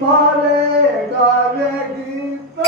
बारे गावे गीत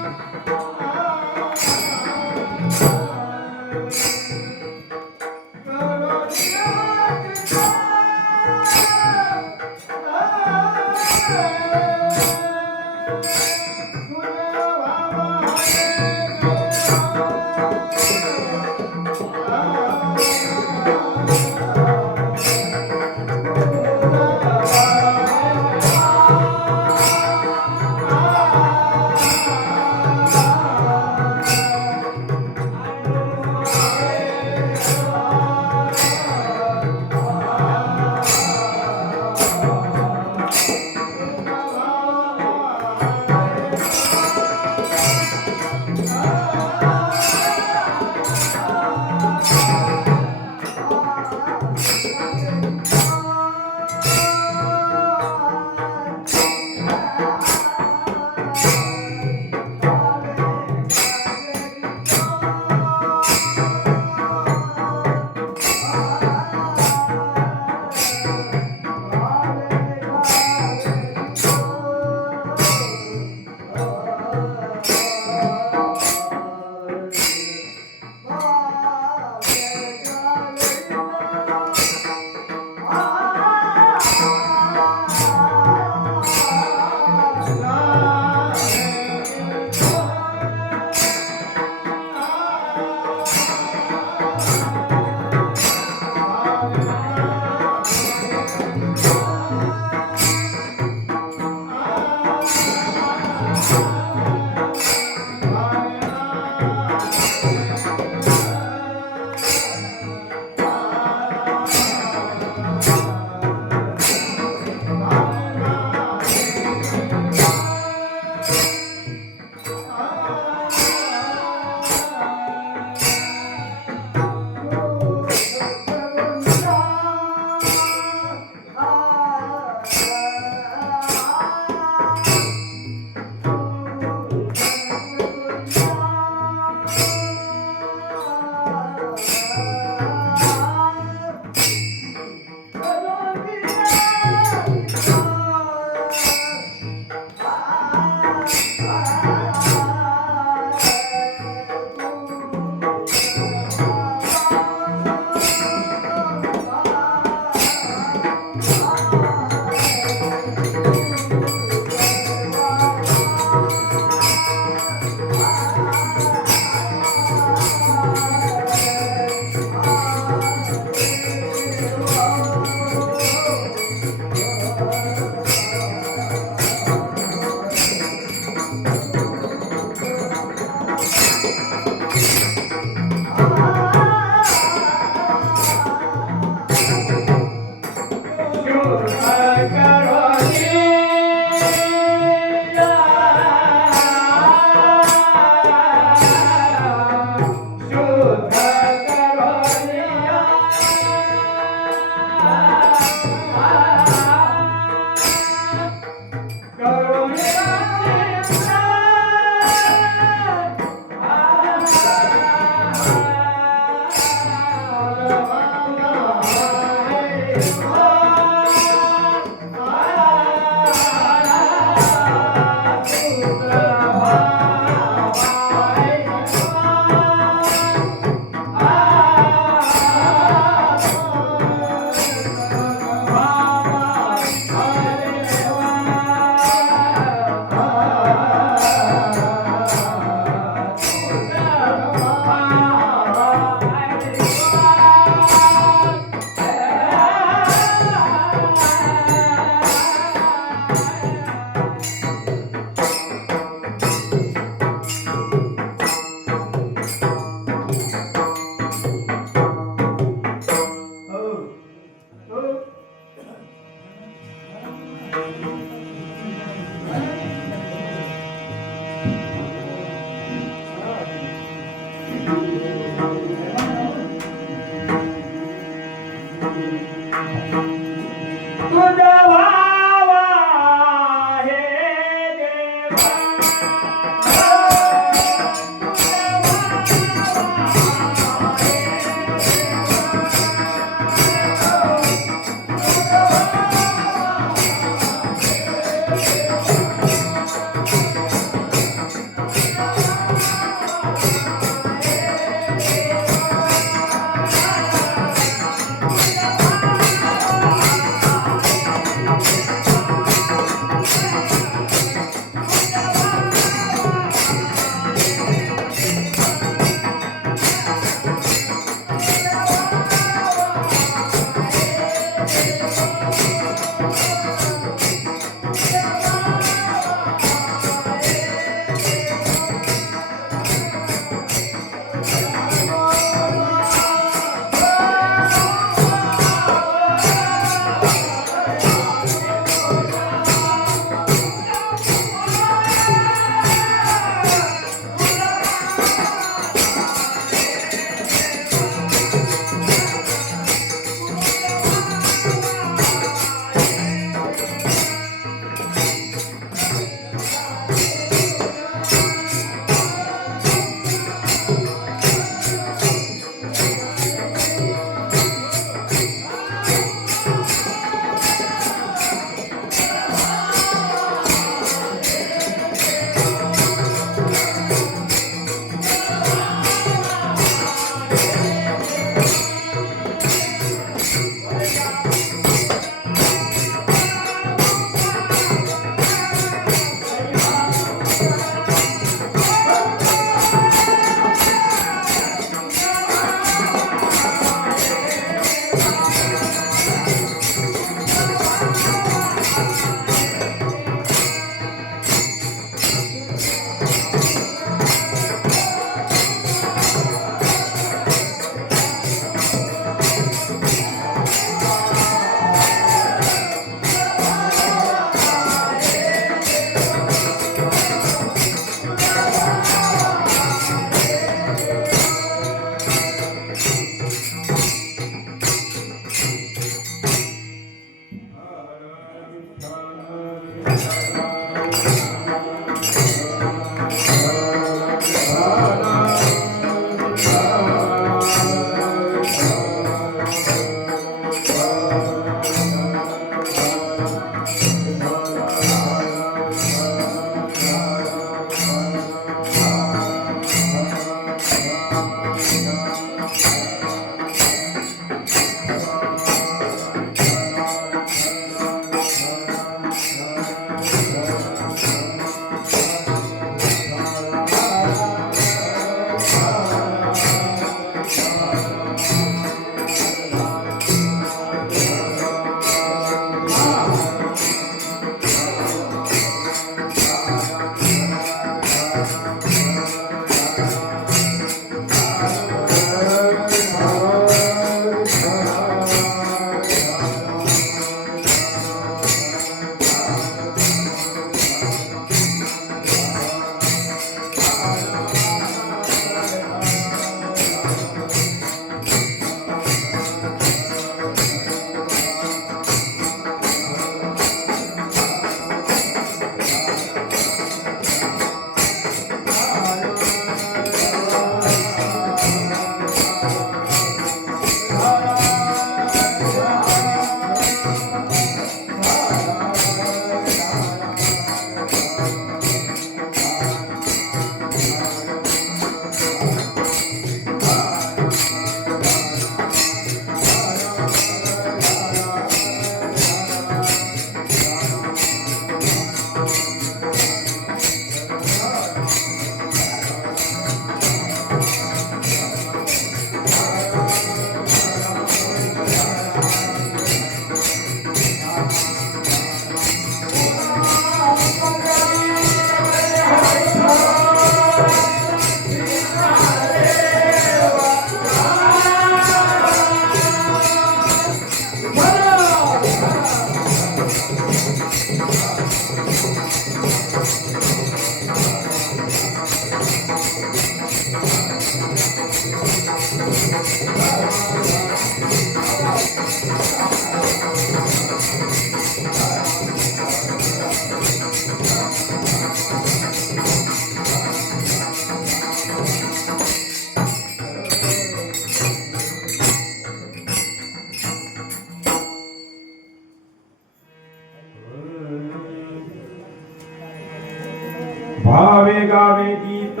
भावे गावे गीत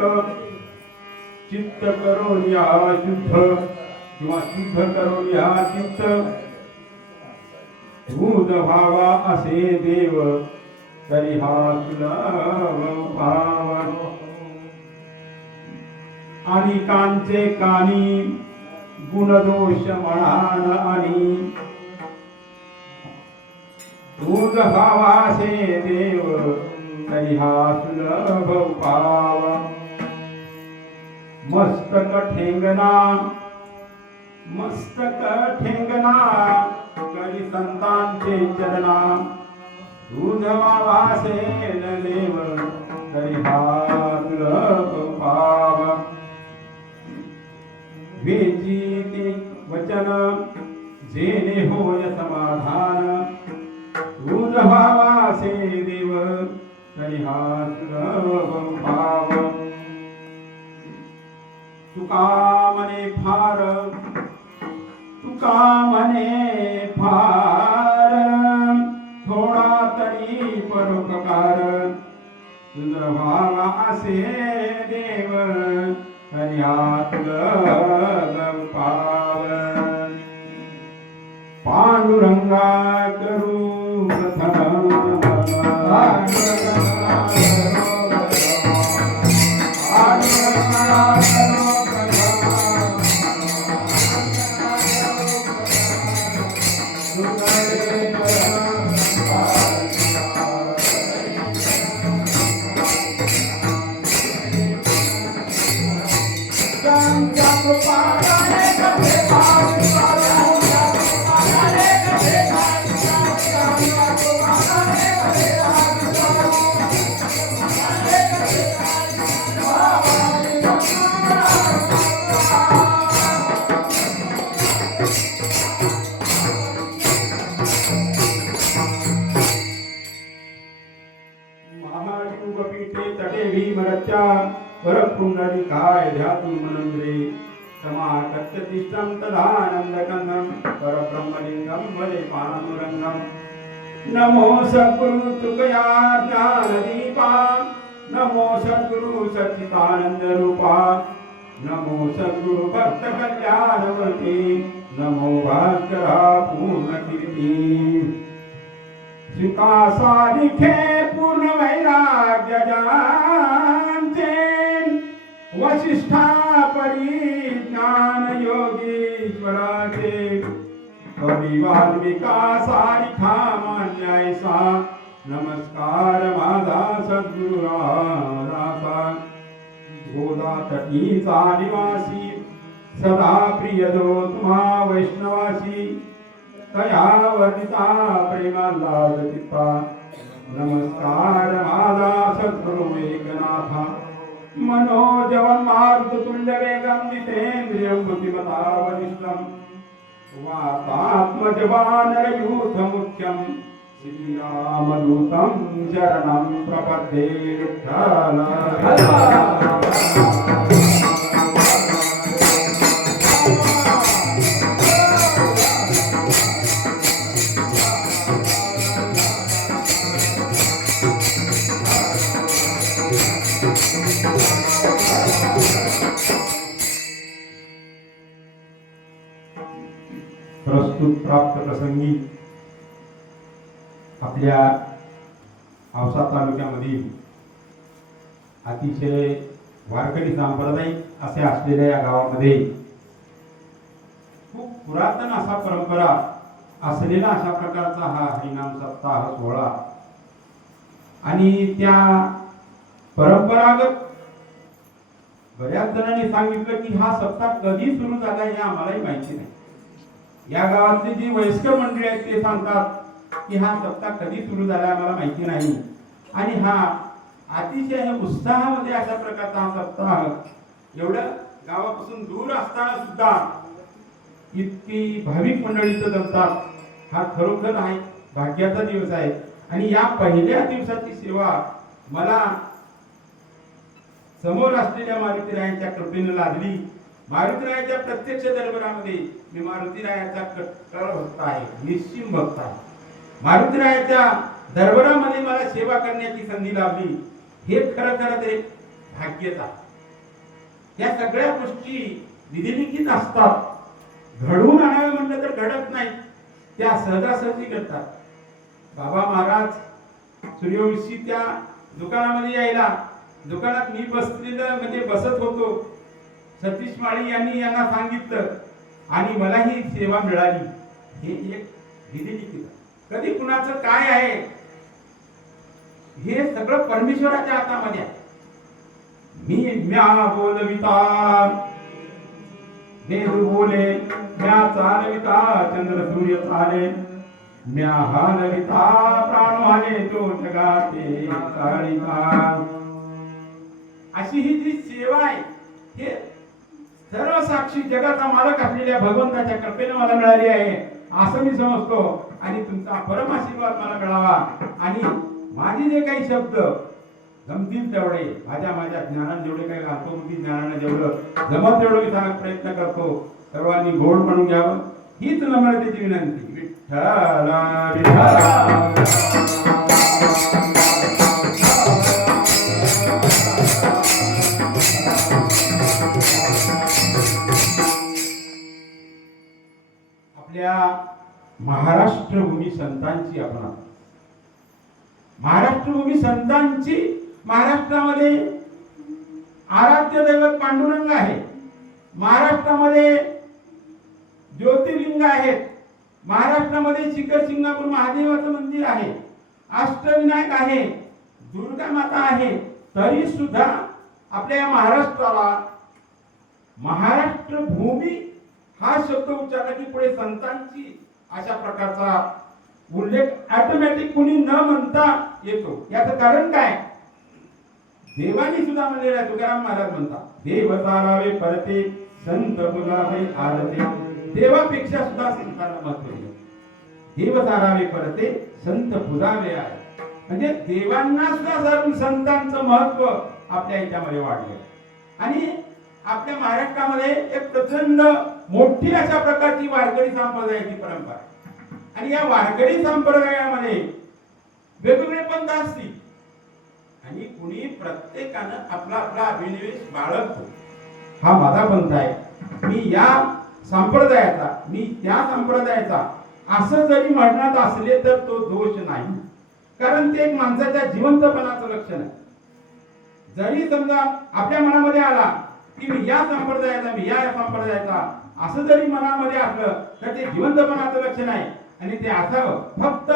चित्त करून या शुद्ध किंवा शुद्ध करून या चित्त भूत भावा असे देव तरी हा सुलभ पावन आणि कांचे कानी गुणदोष म्हणान आणि भूत भावासे देव तरी हा सुलभ पाव मस्तक ठेंगना करी संतांचे चरणा दूधवासे देव तरी हा सुलभ पाव वेची वचन जेने होय समाधान दूधवासे देव तरी हा सुलभ पाव तुका म्हणे फार थोडा तरी परोपकार तुझ भावा असे देव तरी हा सुलभ पाव पांडुरंगा करू प्रथम परपुंडरी काय ध्यातु मनंद्रे समाकत्यतिष्ठं तदानन्दकन्दं परब्रह्मलिङ्गं वदे पानुरङ्गं नमो सद्गुरु तुकया ज्ञानदीपा नमो सद्गुरु सच्चिदानन्दरूपा नमो सद्गुरु भक्तकल्याणमूर्ति नमो भास्करा पूर्णकीर्ति सुखासारिखे पूर्ण वैराग्य जांचे वशिष्ठा परिज्ञान योगीश्वराचे कवी वाल्मिका सारिखा मान्यायसा नमस्कार माझा सद्गुरु रासा गोदा तटीचा निवासी सदा प्रिय जो तुम्हा वैष्णवासी तया वर्णिता प्रेमाला चित्ता नमस्कार माझा सद्गुरु एकनाथा मनोजवं मारुततुल्य वेगं जितेन्द्रियं बुद्धिमता वरिष्ठं वातात्मज वानरयूथ मुख्यं श्रीरामदूतं शरणं प्रपद्ये विठ्ठल प्रस्तुत प्राप्त प्रसंगी आपल्या औसा तालुक्यामधील अतिशय वारकरी सांप्रदायिक असे असलेल्या या गावामध्ये खूप पुरातन असा परंपरा असलेला अशा प्रकारचा हा हरिनाम सप्ताह सोहळा आणि त्या परंपरागत बऱ्याच जणांनी सांगितलं की हा सप्ताह कधी सुरू झाला हे आम्हालाही माहिती नाही. या गावातली जी वयस्कर मंडळी आहेत ते सांगतात की हा सप्ताह कधी सुरू झाला आम्हाला माहिती नाही आणि हा अतिशय उत्साहामध्ये अशा प्रकारचा हा सप्ताह एवढं गावापासून दूर असताना सुद्धा इतकी भाविक मंडळी इथं जमतात, हा खरोखर आहे भाग्याचा दिवस आहे. आणि या पहिल्या दिवसाची सेवा मला समोर असलेल्या मारुतीरायांच्या कृपेने लाभली. मारुतीरायाच्या प्रत्यक्ष दरबारामध्ये मी मारुतीरायाचा कट्टर भक्त आहे, निश्चिम भक्त आहे. मारुतीरायाच्या दरबारामध्ये मला सेवा करण्याची संधी लाभली, हे खरं खरं ते भाग्यच आहे. या सगळ्या गोष्टी विधिलिखित असतात, घडवून आणावे म्हटलं तर घडत नाही, त्या सहजासहजी घडतात. बाबा महाराज सूर्यवंशी त्या दुकानामध्ये यायला, दुकानात मी बसलेलं म्हणजे बसत होतो, सतीश माळी यांनी यांना सांगितलं आणि मला ही सेवा मिळाली. हे एक विधिलिखित. कधी कुणाचं काय आहे हे सगळं परमेश्वराच्या हातामध्ये आहे. म्या बोलविता देव बोले, म्या चालविता चंद्र सूर्य चाले, म्या हालविता प्राण हाले तो जगाते चालिता. अशी ही जी सेवा आहे हे सर्व साक्षी जगाचा मालक असलेल्या भगवंताच्या कृपेने मला मिळाली आहे असं मी समजतो. आणि तुमचा परम आशीर्वाद मला मिळावा आणि माझे जे काही शब्द जमतील तेवढे माझ्या ज्ञानाने जेवढे काही घालतो, ज्ञानाने जेवढं जमत तेवढं मी सांगण्याचा प्रयत्न करतो. सर्वांनी गोड म्हणून घ्यावं हीच नम्रतेची विनंती. विठ्ठला विठ्ठला. आपल्या महाराष्ट्र भूमी संतांची आपण महाराष्ट्र भूमी संतांची महाराष्ट्रामध्ये आराध्य दैवत पांडुरंग आहे. महाराष्ट्रामध्ये ज्योतिर्लिंग आहेत. महाराष्ट्रामध्ये शिखर शिंगणापूर महादेवाचं मंदिर आहे, अष्टविनायक आहे, दुर्गा माता आहे. तरी सुद्धा आपल्या महाराष्ट्राला महाराष्ट्र भूमी हा शब्द उच्चारला की पुढे संतांची अशा प्रकारचा उल्लेख ऑटोमॅटिक कुणी न म्हणता येतो. याचं कारण काय? देवानी सुद्धा म्हणलेला आहे. तुकाराम महाराज म्हणतात, देव सारावे परते संत बुलावे आरते. देवापेक्षा सुद्धा संतांना महत्व आहे. देव सारावे परते संत पुजावे आहे. म्हणजे देवांना सुद्धा संतांचं महत्व आपल्या याच्यामध्ये वाढले. आणि आपल्या महाराष्ट्रामध्ये एक प्रचंड मोठी अशा प्रकारची वारकरी संप्रदायाची परंपरा. आणि या वारकरी संप्रदायामध्ये वेगवेगळे पंथ असतील आणि कुणी प्रत्येकानं आपला आपला अभिनिवेश बाळगतो. हा माझा पंथ आहे, मी या संप्रदायाचा, मी त्या संप्रदायाचा असं जरी म्हणत असले तर तो दोष नाही. कारण ते एक माणसाच्या जिवंतपणाचं लक्षण आहे. जरी समजा आपल्या मनामध्ये आला की मी या संप्रदायाचा, मी या संप्रदायाचा असं जरी मनामध्ये असलं तर ते जिवंतपणाचं लक्षण आहे. आणि ते असावं. फक्त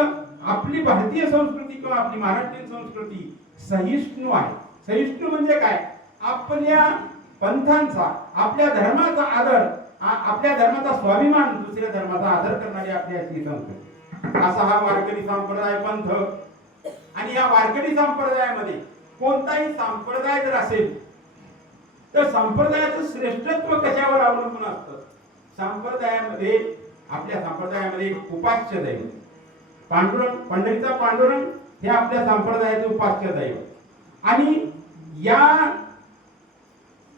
आपली भारतीय संस्कृती किंवा आपली महाराष्ट्रीयन संस्कृती सहिष्णू आहे. सहिष्णू म्हणजे काय? आपल्या पंथांचा, आपल्या धर्माचा आदर, आपल्या धर्माचा स्वाभिमान, दुसऱ्या धर्माचा आदर करणारी आपली अशी संस्कृती. असा हा वारकरी संप्रदाय पंथ. आणि या वारकरी संप्रदायामध्ये कोणताही संप्रदाय जर असेल तर संप्रदायाचं श्रेष्ठत्व कशावर अवलंबून असतं? संप्रदायामध्ये, आपल्या संप्रदायामध्ये एक उपास्य दैवत पांडुरंग, पंढरीचा पांडुरंग हे आपल्या संप्रदायाचे उपास्य दैवत. आणि या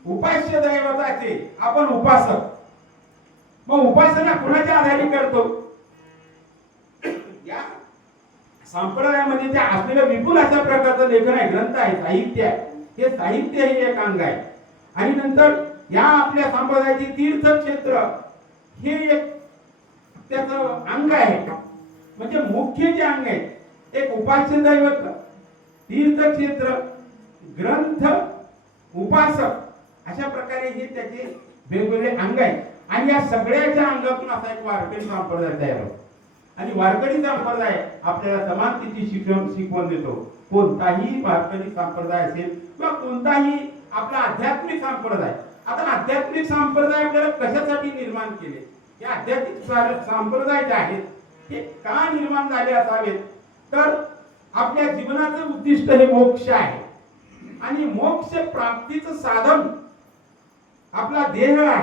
उपास्य दैवताचे आपण उपासक. मग उपासना कुणाच्या आधारे करतो? या संप्रदायामध्ये त्या असलेल्या विपुल अशा प्रकारचं लेखन आहे, ग्रंथ आहे, साहित्य आहे. हे साहित्य हे एक अंग आहे. आणि नंतर या आपल्या संप्रदायाचे तीर्थक्षेत्र हे एक त्याचं अंग आहे. म्हणजे मुख्य जे अंग आहे, एक उपास्य दैवत, तीर्थक्षेत्र, ग्रंथ, उपासक, अशा प्रकारे हे त्याचे वेगवेगळे अंग आहेत. आणि या सगळ्याच्या अंगातून असा एक वारकरी संप्रदाय तयार होतो. आणि वारकरी संप्रदाय आपल्याला समानतेची शिकवण देतो. कोणताही वारकरी संप्रदाय असेल किंवा कोणताही आपला आध्यात्मिक संप्रदाय. आता आध्यात्मिक संप्रदाय आपल्याला कशासाठी निर्माण केले? हे आध्यात्मिक संप्रदाय जे आहेत हे का निर्माण झाले असावेत? तर आपल्या जीवनाचं उद्दिष्ट हे मोक्ष आहे. आणि मोक्ष प्राप्तीचं साधन आपलं आपला देह आहे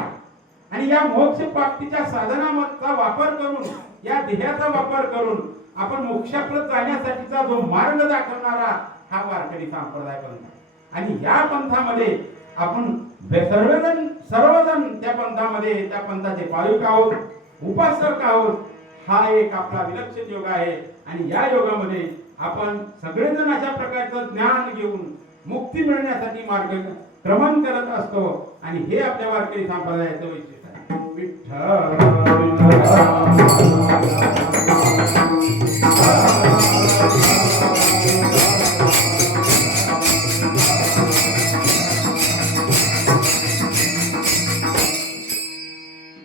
आणि या मोक्ष प्राप्तीच्या साधनाचा वापर करून, या देहाचा वापर करून आपण मोक्षाकडे जाण्यासाठीचा जो मार्ग दाखवणारा हा वारकरी संप्रदाय पंथ. आणि या पंथामध्ये आपण सर्वजण त्या पंथामध्ये, त्या पंथाचे पालक आहोत, उपासक आहोत. हा एक आपला विलक्षण योग आहे आणि या योगामध्ये आपण सगळेजण अशा प्रकारचं ज्ञान घेऊन मुक्ती मिळण्यासाठी मार्गक्रमण करत असतो. आणि हे आपल्या वारकरी संप्रदायाचं वैशिष्ट्य आहे. विठ्ठल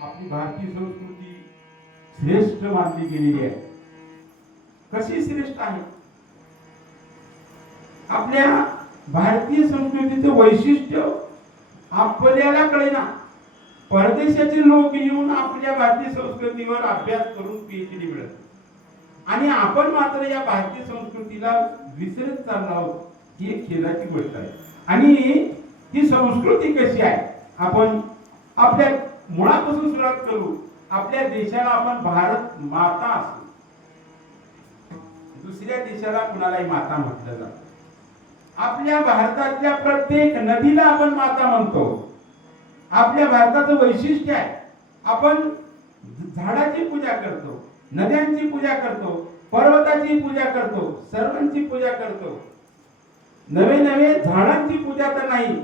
आपली भारतीय संस्कृती श्रेष्ठ मानली गेलेली आहे. कशी श्रेष्ठ आहे? आपल्या भारतीय संस्कृतीचं वैशिष्ट्य आपल्याला कळेना. परदेशाचे लोक येऊन आपल्या भारतीय संस्कृतीवर अभ्यास करून पीएचडी मिळवतात आणि आपण मात्र या भारतीय संस्कृतीला विसरत चाललो आहोत. ही एक खेदाची गोष्ट आहे. आणि ही संस्कृती कशी आहे? आपण आपल्या मुळापासून सुरुवात करू. आपल्या देशाला आपण भारत माता असतो. दुसऱ्या देशाला कुणालाही माता म्हटलं जातं. आपल्या भारतातल्या प्रत्येक नदीला आपण माता म्हणतो. आपल्या भारताचं वैशिष्ट्य आहे, आपण झाडाची पूजा करतो, नद्यांची पूजा करतो, पर्वताची पूजा करतो, सर्वांची पूजा करतो. नवे नवे झाडांची पूजा तर नाही.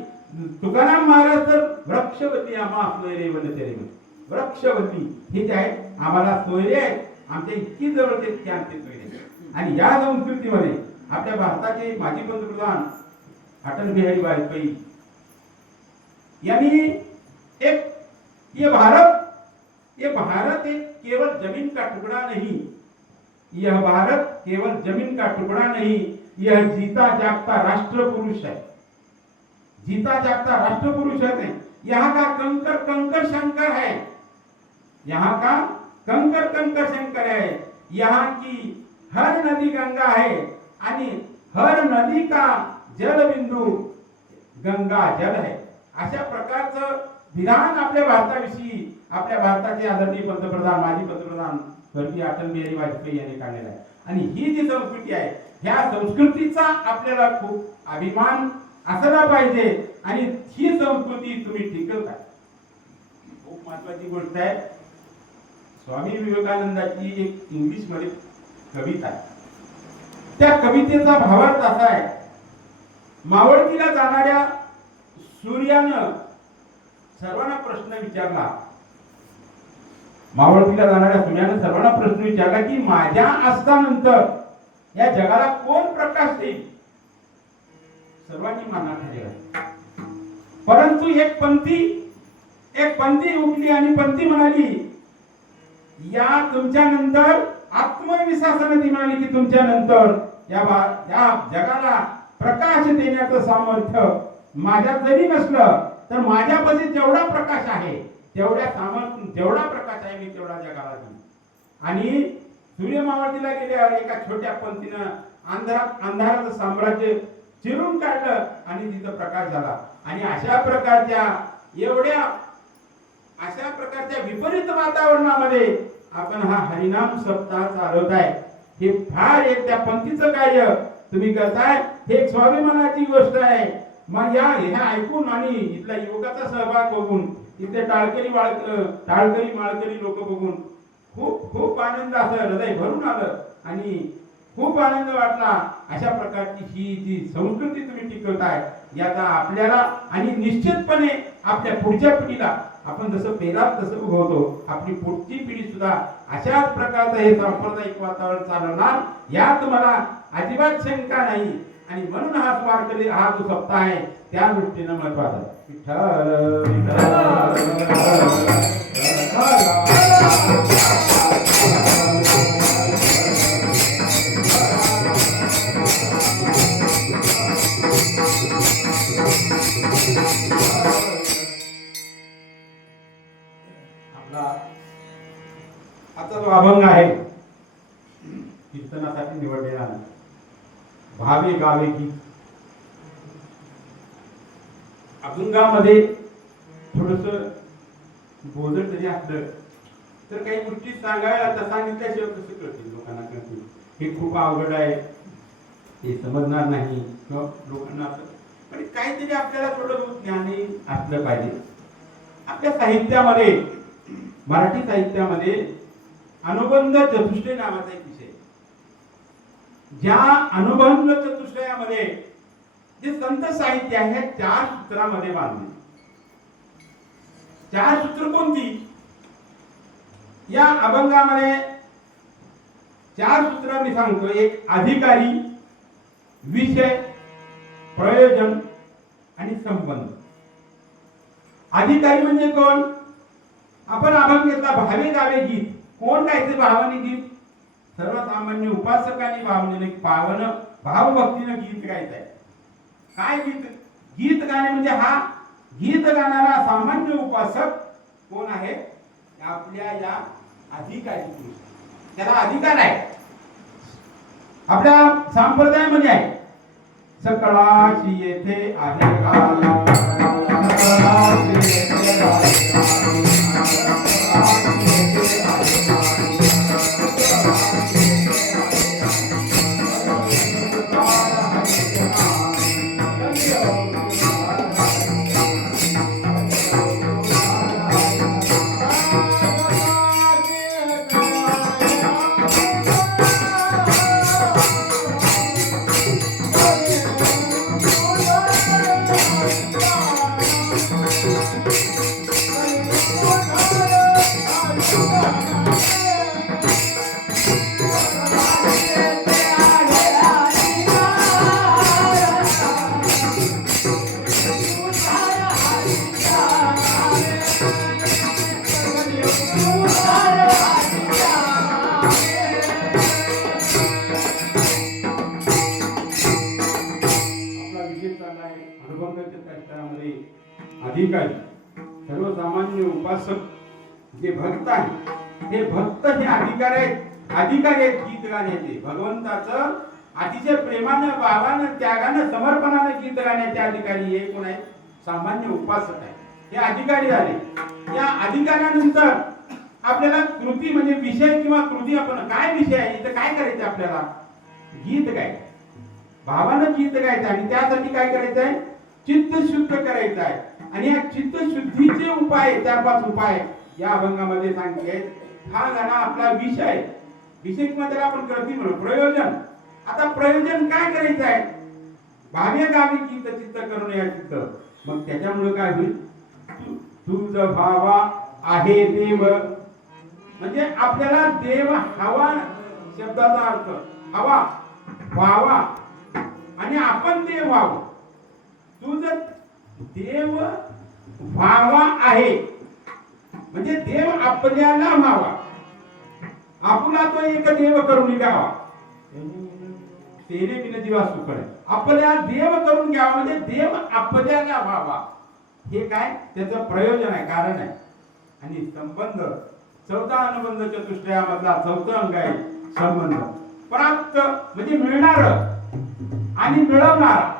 तुकाराम महाराज तर वृक्षवती आम्हा सोयरे वनचरे, वृक्षवती हे जे आहे आम्हाला सोयरे आहेत, आमच्या इतकी जवळ ते आमचे सोयरे. आणि या संस्कृतीमध्ये आपल्या भारताचे माजी पंतप्रधान अटल बिहारी वाजपेयी यांनी ये भारत एक केवल जमीन का टुकड़ा नहीं, यह भारत केवल जमीन का टुकड़ा नहीं, यह जीता जागता राष्ट्र पुरुष है. जीता जागता राष्ट्र पुरुष है. यहाँ का कंकर कंकर शंकर है, यहाँ का कंकर कंकर शंकर है. यहाँ की हर नदी गंगा है आणि हर नदी का जल बिंदू गंगा जल है. अशा प्रकारचं विधान आपल्या भारताविषयी आपल्या भारताचे आदरणीय पंतप्रधान, माजी पंतप्रधान स्वर्गीय अटल बिहारी वाजपेयी यांनी काढलेला आहे. आणि ही जी संस्कृती आहे, ह्या संस्कृतीचा आपल्याला खूप अभिमान असला पाहिजे. आणि ही संस्कृती तुम्ही टिकवता. खूप महत्वाची गोष्ट आहे. स्वामी विवेकानंदाची एक इंग्लिश मध्ये कविता आहे. त्या कवितेचा भावार्थ असा आहे, मावळतीला जाणाऱ्या सूर्यानं सर्वांना प्रश्न विचारला. मावळतीला जाणाऱ्या सूर्यानं सर्वांना प्रश्न विचारला की माझ्या अस्तानंतर या जगाला कोण प्रकाश देईल? सर्वांनी मानणार ठरवलं. परंतु एक पंथी उठली आणि पंथी म्हणाली, या तुमच्या नंतर आत्मविश्वासाने ती म्हणाली की तुमच्या नंतर या जगाला प्रकाश देण्याचं सामर्थ्य माझ्यात जरी नसलं तर माझ्यापाशी जेवढा प्रकाश आहे, जेवढा प्रकाश आहे मी तेवढा जगाला देईन. आणि सूर्य मावळतीला गेल्यावर एका छोट्या पंथीनं अंधाराचं साम्राज्य चिरून काढलं आणि तिथं प्रकाश झाला. आणि अशा प्रकारच्या विपरीत वातावरणामध्ये आपण हा हरिनाम सप्ताह चालवत आहे. हे फार एक त्या पंथीचं कार्य तुम्ही करताय. हे एक स्वाभिमानाची गोष्ट आहे. मग ह्या ऐकून आणि इथला युवकाचा सहभाग बघून, इथले टाळकरी माळकरी लोक बघून खूप आनंद, असं हृदय भरून आलं आणि खूप आनंद वाटला. अशा प्रकारची ही जी संस्कृती तुम्ही टिकवताय याचा आपल्याला आणि निश्चितपणे आपल्या पुढच्या पिढीला आपण जसं पेरात तसं उगवतो, आपली पुढची पिढी सुद्धा अशाच प्रकारचं हे सांप्रदायिक वातावरण चालवणार यात मला अजिबात शंका नाही. आणि म्हणून हा वारकरी हा जो सप्ताह आहे त्या दृष्टीने महत्वाचा आहे. आपला आता जो अभंग आहे कीर्तनासाठी निवडलेला भावे गावे गीत. अभंगामध्ये थोडंसं बोलत जरी असलं तर काही गोष्टी सांगायला आता सांगितल्याशिवाय कसं कळतील लोकांना, कळतील हे खूप अवघड आहे, हे समजणार नाही किंवा लोकांना असं, पण काहीतरी आपल्याला थोडं ज्ञानी असलं पाहिजे. आपल्या साहित्यामध्ये, मराठी साहित्यामध्ये अनुबंध चतुष्टय नावाचा एक विषय, ज्या अनुबंध चतुष्टयामध्ये जे संत साहित्य आहे 4 सूत्रामध्ये बांधले. 4 सूत्र कोणती? या अभंगामध्ये 4 सूत्र मी सांगतो. एक अधिकारी, विषय, प्रयोजन आणि संबंध. अधिकारी म्हणजे कोण? आपण अभंग घेतला भावे गावे गीत. कोण गायचे भावाने गीत? सर्वसामान्य उपासकांनी भावनेने पावन भावभक्तीने गीत गायचं आहे. काय गीत? गीत गाणे म्हणजे हा गीत गाणारा सामान्य उपासक कोण आहे? आपल्या या अधिकारी पुरुष, त्याला अधिकार आहे. आपल्या संप्रदायामध्ये आहे सकळाची येथे आहे काला, सकळाची येथे आहे अधिकारी, सर्वसामान्य उपासक जे भक्त आहे ते भक्त हे अधिकारी आहेत. अधिकारी आहेत गीत गाण्याचे. भगवंताचं अतिशय प्रेमानं, भावानं, त्यागानं, समर्पणानं गीत गाण्याचे अधिकारी हे कोण आहे? सामान्य उपासक आहे. हे अधिकारी झाले. या अधिकारानंतर आपल्याला कृती म्हणजे विषय किंवा कृती, आपण काय विषय आहे इथं काय करायचं? आपल्याला गीत गायचं, भावानं गीत गायचं आणि त्यासाठी काय करायचं आहे? चित्त शुद्ध करायचं आहे. आणि या चित्त शुद्धीचे उपाय, 4-5 उपाय या अभंगामध्ये सांगितले. हा गाणा आपला विषय, विषय किंवा त्याला आपण कृती म्हणू. प्रयोजन, आता प्रयोजन काय करायचं आहे? भावे गावी गीत चित्त करून या चित्त. मग त्याच्यामुळे काय होईल? तुझ भावा आहे देव, म्हणजे आपल्याला देव हवा शब्दाचा अर्थ हवा, व्हावा आणि आपण देव व्हावं. तुझं देव व्हावा आहे म्हणजे देव आपल्याला व्हावा. आपला तो एक देव करून घ्यावा. तेरे बिन जीवा सुखड, आपल्या देव करून घ्यावा म्हणजे देव आपल्याला व्हावा. हे काय त्याचं प्रयोजन आहे, कारण आहे. आणि संबंध, 4था अनुबंध चतुष्टयामधला 4था अंग आहे संबंध. प्राप्त म्हणजे मिळणार आणि मिळवणारा.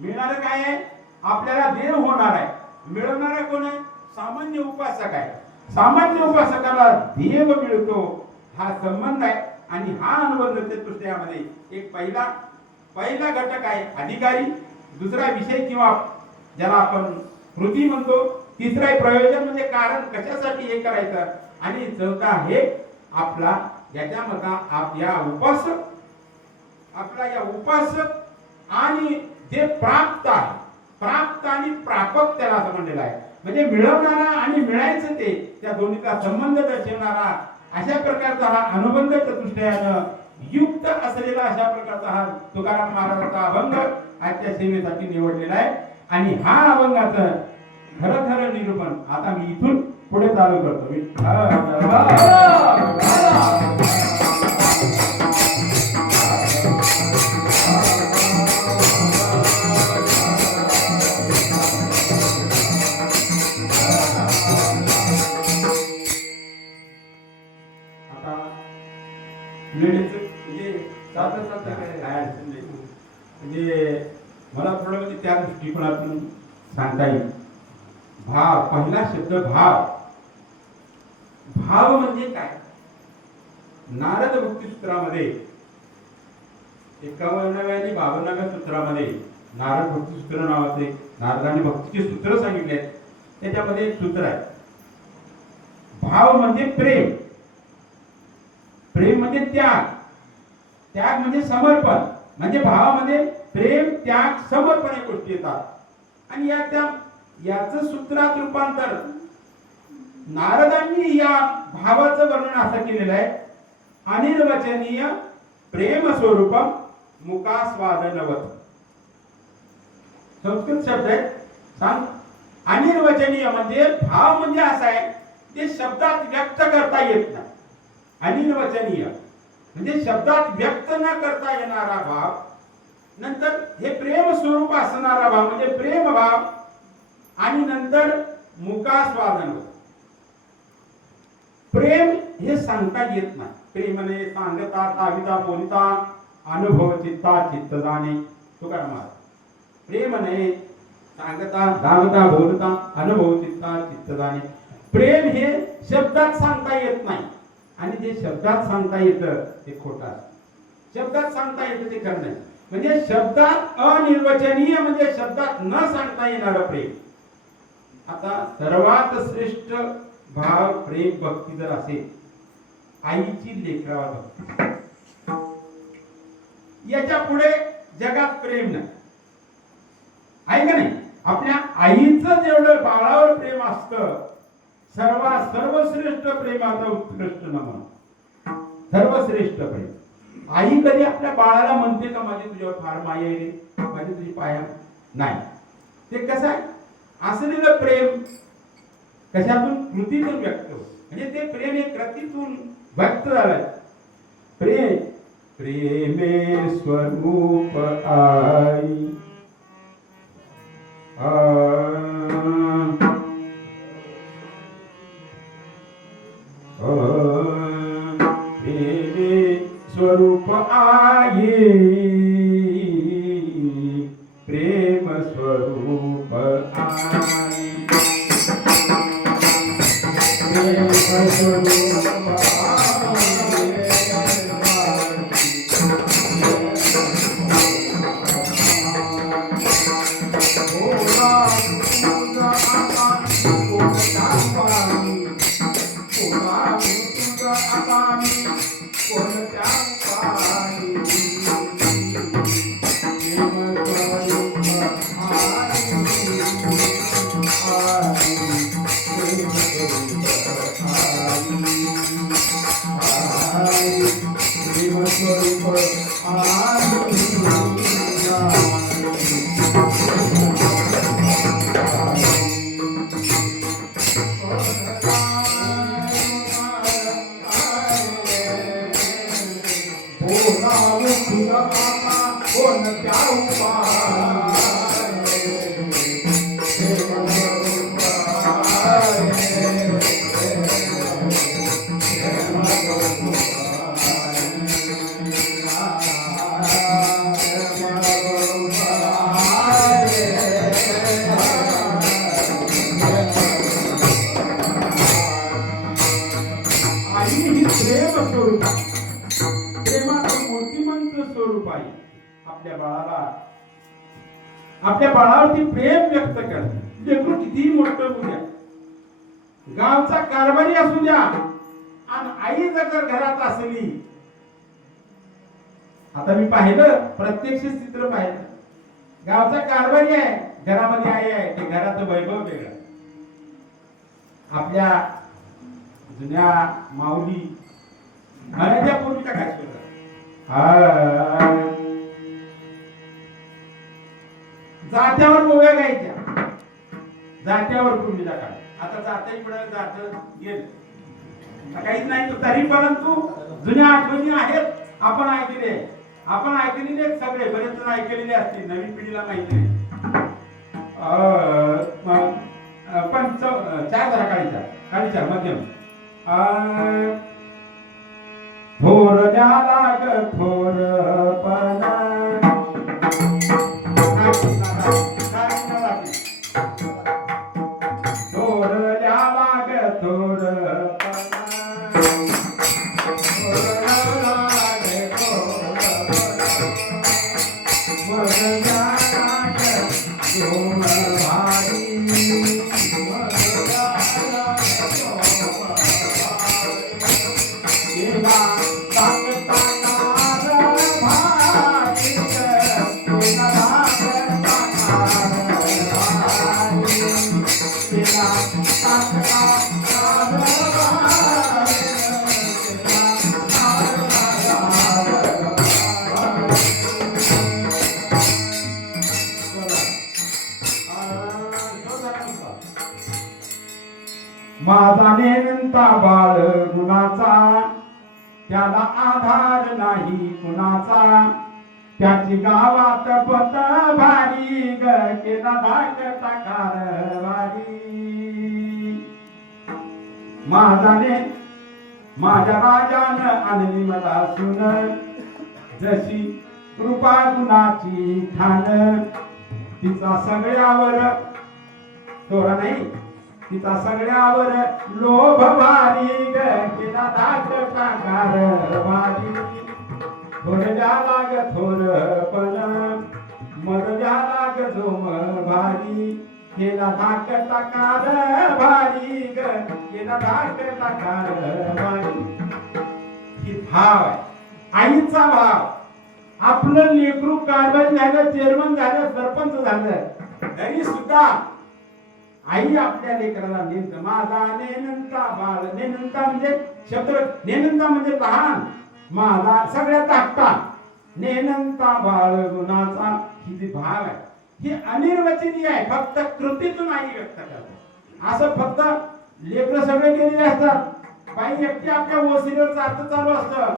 मिळणार काय आहे? आपल्याला देव होणार आहे. मिळवणारा कोण आहे? सामान्य उपासक आहे. सामान्य उपासकाला देव मिळतो, हा संबंध आहे. आणि हा अनुबंध चतुष्टयामध्ये एक पहिला घटक आहे अधिकारी, दुसरा विषय किंवा ज्याला आपण कृती म्हणतो, तिसरा आहे प्रयोजन म्हणजे कारण, कशासाठी हे करायचं, आणि चौथा आहे आपला याच्यामध्ये या उपासक, आपला या उपासक आणि जे प्राप्त आहे, प्राप्त आणि प्रापक त्याला असं म्हणलेलं आहे. म्हणजे मिळवणारा आणि मिळायचं ते, त्या दोन्हीचा संबंध दर्शवणारा अशा प्रकारचा हा अनुबंध चतुष्टयानं युक्त असलेला अशा प्रकारचा हा तुकाराम महाराजांचा अभंग आजच्या सेवेसाठी निवडलेला आहे. आणि हा अभंगाचं खरं निरूपण आता मी इथून पुढे चालू करतो. म्हणजे मला थोडं म्हणजे त्या दृष्टिकोनातून सांगता येईल. भाव, पहिला शब्द भाव. भाव म्हणजे काय? नारद भक्ती सूत्रामध्ये 51व्या आणि 52व्या सूत्रामध्ये नारद भक्ती सूत्र नावाचे नारदाने भक्तीचे सूत्र सांगितले आहेत. त्याच्यामध्ये एक सूत्र आहे, भाव म्हणजे प्रेम. प्रेम म्हणजे त्याग. त्याग म्हणजे समर्पण. म्हणजे भावामध्ये प्रेम, त्याग, समर्पण या गोष्टी येतात. आणि याचं सूत्रात रूपांतर नारदांनी या भावाचं वर्णन असं केलेलं आहे, अनिर्वचनीय प्रेम स्वरूपम मुखास्वादनवत. संस्कृत शब्द आहे. सांग, अनिर्वचनीय म्हणजे भाव म्हणजे असा आहे ते शब्दात व्यक्त करता येत नाही. अनिर्वचनीय म्हणजे शब्दात व्यक्त न करता येणारा भाव. नंतर हे प्रेम स्वरूप असणारा भाव म्हणजे प्रेम भाव. आणि नंतर मुखास्वादन. प्रेम हे सांगता येत नाही. प्रेमने सांगता, ताविता, बोलता, अनुभव चित्ता, चित्त जाणे. तुकाराम महाराज. प्रेमने सांगता, दावता, बोलता, अनुभव चित्ता, चित्त जाणे. प्रेम हे शब्दात सांगता येत नाही. आणि जे शब्दात सांगता येतं ते खोटं असतं. शब्दात सांगता येतं ते खरं नाही. म्हणजे शब्दात अनिर्वचनीय म्हणजे शब्दात न सांगता येणारं प्रेम. आता सर्वात श्रेष्ठ भाव, प्रेम, भक्ती जर असेल, आईची लेकरावर भक्ती. याच्या पुढे जगात प्रेम नाही. आहे का नाही? आपल्या आईचं जेवढं बाळावर प्रेम असतं, सर्वश्रेष्ठ प्रेमाचा उत्कृष्ट नमन. सर्वश्रेष्ठ प्रेम. आई कधी आपल्या बाळाला म्हणते का माझी तुझ्यावर फार माया आहे रे, माझी तुझी पाया? नाही. ते कसं आहे? असलेलं प्रेम कशातून? कृतीतून व्यक्त होतं. म्हणजे ते प्रेम हे कृतीतून व्यक्त झालंय. प्रेम प्रेमे स्वरूप आई. प्रेमे स्वरूप आई, प्रेम स्वरूप आई, प्रेम स्वरूप आपल्या बाळावरती प्रेम व्यक्त करते. लेकरू किती मोठं होऊ द्या, गावचा कारभारी असू द्या, आणि आई जर घरात असली. आता मी पाहिलं, प्रत्यक्ष चित्र पाहिलं. गावचा कारभारी आहे, घरामध्ये आई आहे, ते घराचं वैभव वेगळं. आपल्या जुन्या माऊली मराठ्या पूर्वीच्या काय जात्यावर गोव्या गायच्या, जात्यावर पूर्वीच्या काळ. आता जात्याही पुढे जात गेलं काहीच नाही. तरी परंतु जुन्या आठवणी आहेत, आपण ऐकलेले सगळे. बरेच जण ऐकलेले असतील, नवीन पिढीला माहिती नाही. पण 4 जरा काळीच्या मध्यम. थोर लाग थोरपणा, थोरल्या लाग थोरपणा माझा नेनंता बाळ गुणाचा त्याला आधार नाही कुणाचा त्याची गावात पत भारी ग केला धाकटा कारभारी माझ्या राजानं आणली मला सुन जशी कृपा गुणाची खान तिचा सगळ्यावर तोरा नाही तिचा सगळ्यावर लोभ भारी ग केला धाकटा कारभारी थोरल्या लाग थोरपण मरल्या लाग झोम भारी केला धाकटा कारभारी ग केला धाकटा कारभारी ही भाव आहे आईचा भाव आपलं लेकरू कारभारी झालं चेअरमन झालं सरपंच झालं तरी सुद्धा आई आपल्या लेकराला नेत माझा नेनंता बाळ नेनंता म्हणजे शब्द नेनंता म्हणजे लहान माझा सगळ्यात धाकटा नेनंता बाळ गुणाचा ही जी भाव आहे ही अनिर्वचनीय आहे फक्त कृतीतून आई व्यक्त करते असं फक्त लेकरं सगळे केलेले असतात बाई एकटी आपल्या ओसिरीवर चालतं चालू असतं